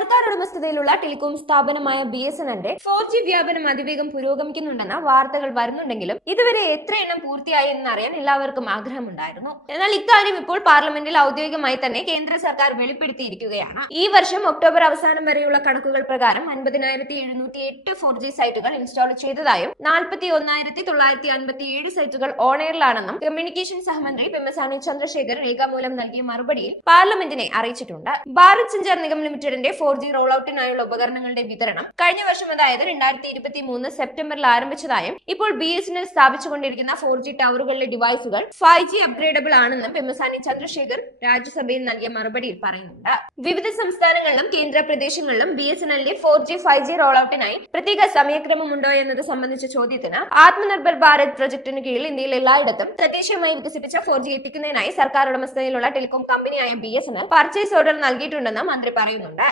സർക്കാർ ഉടമസ്ഥതയിലുള്ള ടെലികോം സ്ഥാപനമായ BSNLന്റെ 4G വ്യാപനം അതിവേഗം പുരോഗമിക്കുന്നുണ്ടെന്ന വാർത്തകൾ വരുന്നുണ്ടെങ്കിലും ഇതുവരെ എത്ര എണ്ണം പൂർത്തിയായി എന്നറിയാൻ എല്ലാവർക്കും ആഗ്രഹമുണ്ടായിരുന്നു. എന്നാൽ ഇക്കാര്യം ഇപ്പോൾ പാർലമെന്റിൽ ഔദ്യോഗികമായി തന്നെ കേന്ദ്ര സർക്കാർ വെളിപ്പെടുത്തിയിരിക്കുകയാണ്. ഈ വർഷം ഒക്ടോബർ അവസാനം വരെയുള്ള കണക്കുകൾ പ്രകാരം 50,708 4G സൈറ്റുകൾ ഇൻസ്റ്റാൾ ചെയ്തതായും 41,957 സൈറ്റുകൾ ഓൺ എയറിലാണെന്നും കമ്മ്യൂണിക്കേഷൻ സഹമന്ത്രി പെമ്മസാനി ചന്ദ്രശേഖർ രേഖാമൂലം നൽകിയ മറുപടിയിൽ പാർലമെന്റിനെ അറിയിച്ചിട്ടുണ്ട്. ഭാരത് സഞ്ചാർ നിഗം ലിമിറ്റഡിന്റെ 4G റോൾ ഔട്ടിനായുള്ള ഉപകരണങ്ങളുടെ വിതരണം കഴിഞ്ഞ വർഷം, അതായത് 2023 സെപ്റ്റംബറിൽ ആരംഭിച്ചതായും ഇപ്പോൾ BSNL സ്ഥാപിച്ചുകൊണ്ടിരിക്കുന്ന 4G ടവറുകളിലെ ഡിവൈസുകൾ 5G അപ്ഗ്രേഡബിൾ ആണെന്നും പെമ്മസാനി ചന്ദ്രശേഖർ രാജ്യസഭയിൽ നൽകിയ മറുപടിയിൽ പറയുന്നുണ്ട്. വിവിധ സംസ്ഥാനങ്ങളിലും കേന്ദ്ര പ്രദേശങ്ങളിലും BSNLന്റെ 4G 5G റോൾ ഔട്ടിനായി പ്രത്യേക സമയക്രമമുണ്ടോ എന്നത് സംബന്ധിച്ച ചോദ്യത്തിന് ആത്മനിർഭർ ഭാരത് പ്രൊജക്ടിന് കീഴിൽ ഇന്ത്യയിൽ എല്ലായിടത്തും തദ്ദേശീയമായി വികസിപ്പിച്ച 4G എത്തിക്കുന്നതിനായി സർക്കാർ ഉടമസ്ഥതയിലുള്ള ടെലികോം കമ്പനിയായ BSNL പർച്ചേസ് ഓർഡർ നൽകിയിട്ടുണ്ടെന്ന് മന്ത്രി പറയുന്നുണ്ട്.